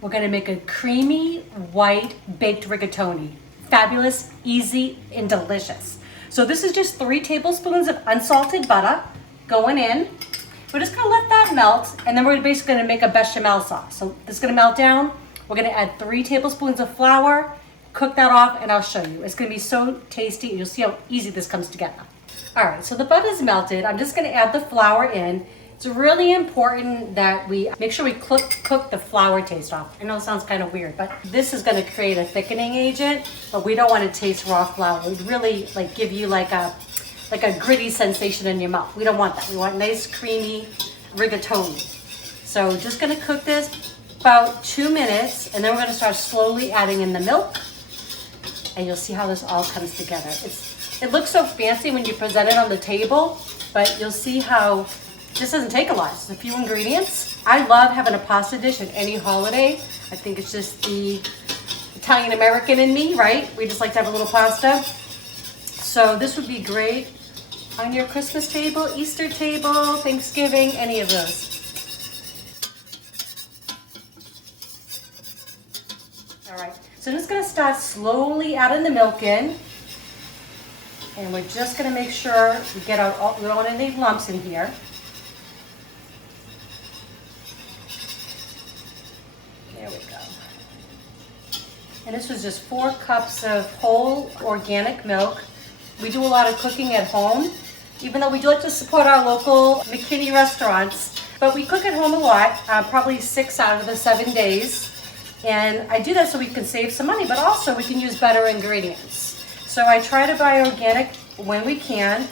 We're gonna make a creamy, white, baked rigatoni. Fabulous, easy, and delicious. So this is just 3 tablespoons of unsalted butter going in. We're just gonna let that melt, and then we're basically gonna make a bechamel sauce. So this is gonna melt down. We're gonna add 3 tablespoons of flour, cook that off, and I'll show you. It's gonna be so tasty, and you'll see how easy this comes together. All right, so the butter's melted. I'm just gonna add the flour in. It's really important that we make sure we cook the flour taste off. I know it sounds kind of weird, but this is gonna create a thickening agent, but we don't wanna taste raw flour. It would really give you like a gritty sensation in your mouth. We don't want that. We want nice, creamy rigatoni. So just gonna cook this about 2 minutes, and then we're gonna start slowly adding in the milk, and you'll see how this all comes together. It looks so fancy when you present it on the table, but you'll see how this doesn't take a lot. It's a few ingredients. I love having a pasta dish at any holiday. I think it's just the Italian American in me, right? We just like to have a little pasta. So this would be great on your Christmas table, Easter table, Thanksgiving, any of those. All right, so I'm just gonna start slowly adding the milk in. And we're just gonna make sure we get out, we don't want any lumps in here. There we go. And this was just 4 cups of whole organic milk. We do a lot of cooking at home, even though we do like to support our local McKinney restaurants. But we cook at home a lot, probably 6 out of the 7 days. And I do that so we can save some money, but also we can use better ingredients. So I try to buy organic when we can,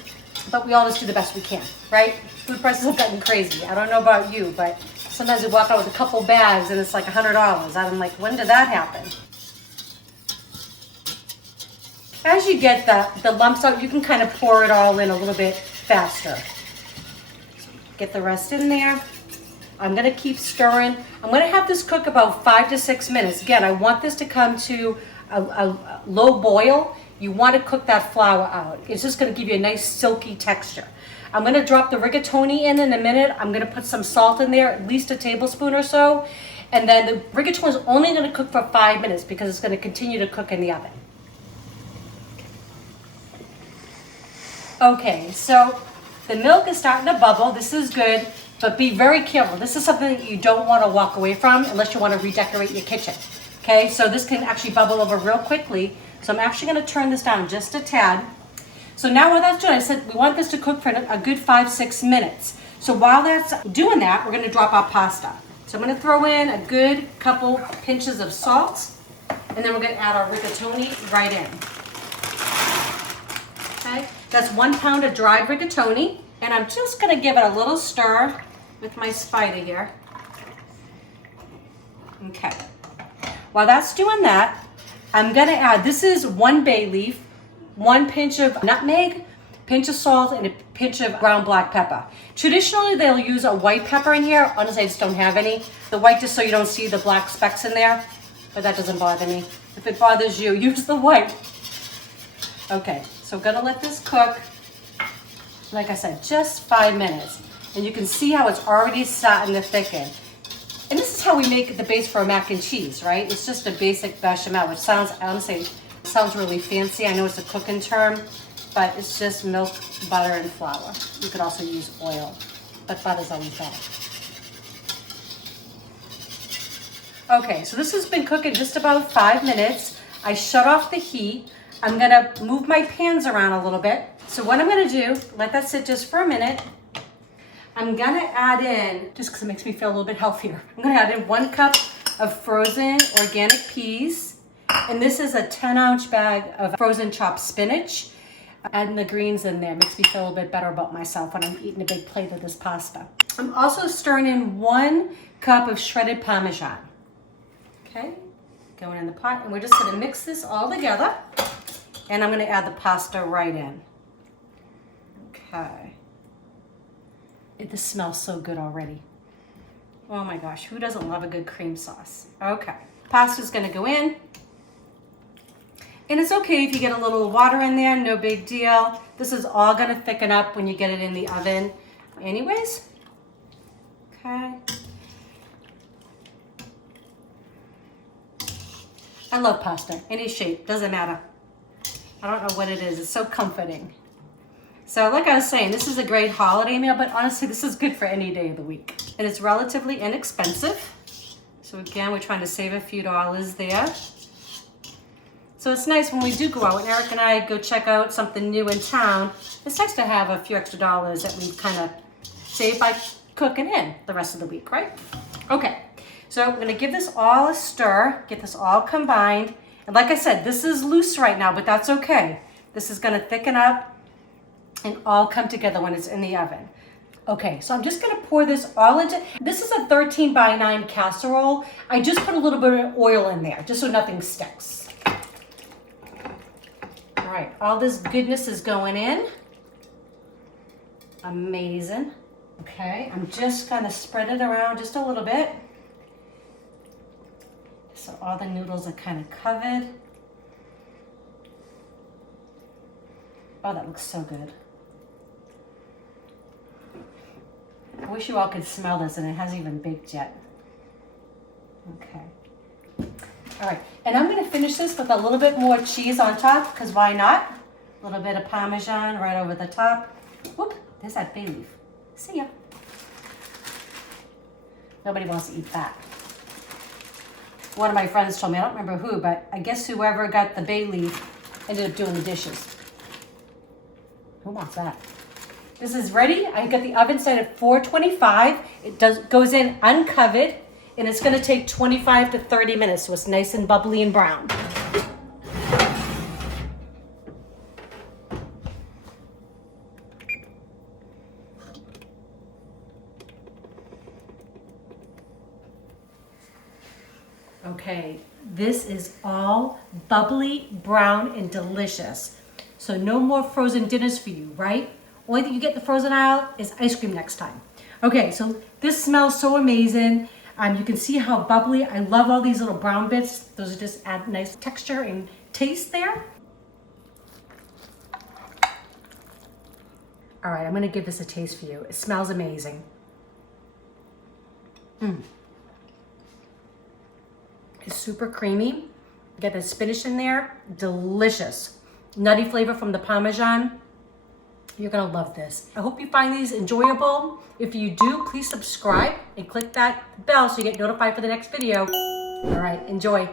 but we all just do the best we can, right? Food prices have gotten crazy. I don't know about you, but sometimes we walk out with a couple bags and it's like $100. I'm like, when did that happen? As you get the lumps out, you can kind of pour it all in a little bit faster. Get the rest in there. I'm gonna keep stirring. I'm gonna have this cook about 5 to 6 minutes. Again, I want this to come to a low boil. You want to cook that flour out. It's just going to give you a nice silky texture. I'm going to drop the rigatoni in a minute. I'm going to put some salt in there, at least a tablespoon or so. And then the rigatoni is only going to cook for 5 minutes because it's going to continue to cook in the oven. Okay, so the milk is starting to bubble. This is good, but be very careful. This is something that you don't want to walk away from unless you want to redecorate your kitchen. Okay, so this can actually bubble over real quickly. So I'm actually going to turn this down just a tad. So now while that's doing, I said we want this to cook for a good 5-6 minutes. So while that's doing that, we're going to drop our pasta. So I'm going to throw in a good couple pinches of salt, and then we're going to add our rigatoni right in. Okay, that's 1 pound of dried rigatoni, and I'm just going to give it a little stir with my spider here. Okay, while that's doing that, I'm gonna add, this is 1 bay leaf, 1 pinch of nutmeg, pinch of salt, and a pinch of ground black pepper. Traditionally, they'll use a white pepper in here. Honestly, I just don't have any. The white just so you don't see the black specks in there, but that doesn't bother me. If it bothers you, use the white. Okay, so we're gonna let this cook, like I said, just 5 minutes. And you can see how it's already starting to thicken. And this is how we make the base for a mac and cheese, right? It's just a basic bechamel, which sounds, honestly, sounds really fancy. I know it's a cooking term, but it's just milk, butter, and flour. You could also use oil, but butter's always better. Okay, so this has been cooking just about 5 minutes. I shut off the heat. I'm gonna move my pans around a little bit. So what I'm gonna do, let that sit just for a minute. I'm gonna add in, just because it makes me feel a little bit healthier, I'm gonna add in 1 cup of frozen organic peas. And this is a 10-ounce bag of frozen chopped spinach. Adding the greens in there makes me feel a little bit better about myself when I'm eating a big plate of this pasta. I'm also stirring in 1 cup of shredded Parmesan. Okay, going in the pot. And we're just gonna mix this all together. And I'm gonna add the pasta right in. Okay. This smells so good already. Oh my gosh, who doesn't love a good cream sauce? Okay, pasta's gonna go in. And it's okay if you get a little water in there, no big deal. This is all gonna thicken up when you get it in the oven anyways. Okay. I love pasta, any shape, doesn't matter. I don't know what it is, it's so comforting. So like I was saying, this is a great holiday meal, but honestly, this is good for any day of the week. And it's relatively inexpensive. So again, we're trying to save a few dollars there. So it's nice when we do go out, when Eric and I go check out something new in town, it's nice to have a few extra dollars that we kind of save by cooking in the rest of the week, right? Okay, so I'm gonna give this all a stir, get this all combined. And like I said, this is loose right now, but that's okay. This is gonna thicken up and all come together when it's in the oven. Okay, so I'm just gonna pour this all into, this is a 13 by 9 casserole. I just put a little bit of oil in there, just so nothing sticks. All right, all this goodness is going in. Amazing. Okay, I'm just gonna spread it around just a little bit. So all the noodles are kind of covered. Oh, that looks so good. I wish you all could smell this, and it hasn't even baked yet. Okay. All right, and I'm gonna finish this with a little bit more cheese on top, because why not? A little bit of Parmesan right over the top. Whoop, there's that bay leaf. See ya. Nobody wants to eat that. One of my friends told me, I don't remember who, but I guess whoever got the bay leaf ended up doing the dishes. Who wants that? This is ready. I got the oven set at 425. It goes in uncovered, and it's gonna take 25 to 30 minutes, so it's nice and bubbly and brown. Okay, this is all bubbly, brown, and delicious. So no more frozen dinners for you, right? Only thing you get in the frozen aisle is ice cream next time. Okay, so this smells so amazing. You can see how bubbly. I love all these little brown bits. Those just add nice texture and taste there. All right, I'm gonna give this a taste for you. It smells amazing. It's super creamy. Get the spinach in there, delicious. Nutty flavor from the Parmesan. You're gonna love this. I hope you find these enjoyable. If you do, please subscribe and click that bell so you get notified for the next video. All right, enjoy.